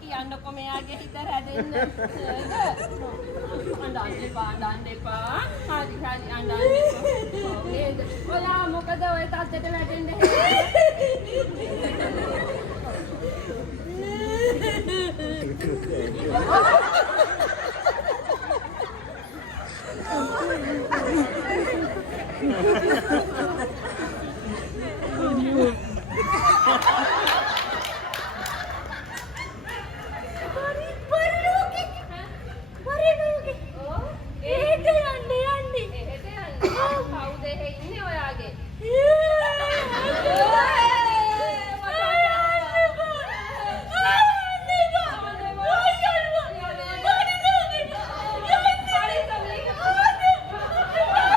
කියන්නකො මෙයාගේ හිත රැඳෙන්න. අඬන්න එපා. හරි අඬන්න එපා. නේද? ඔයා මොකද ඔය තත්ත්වයට වැටෙන්නේ?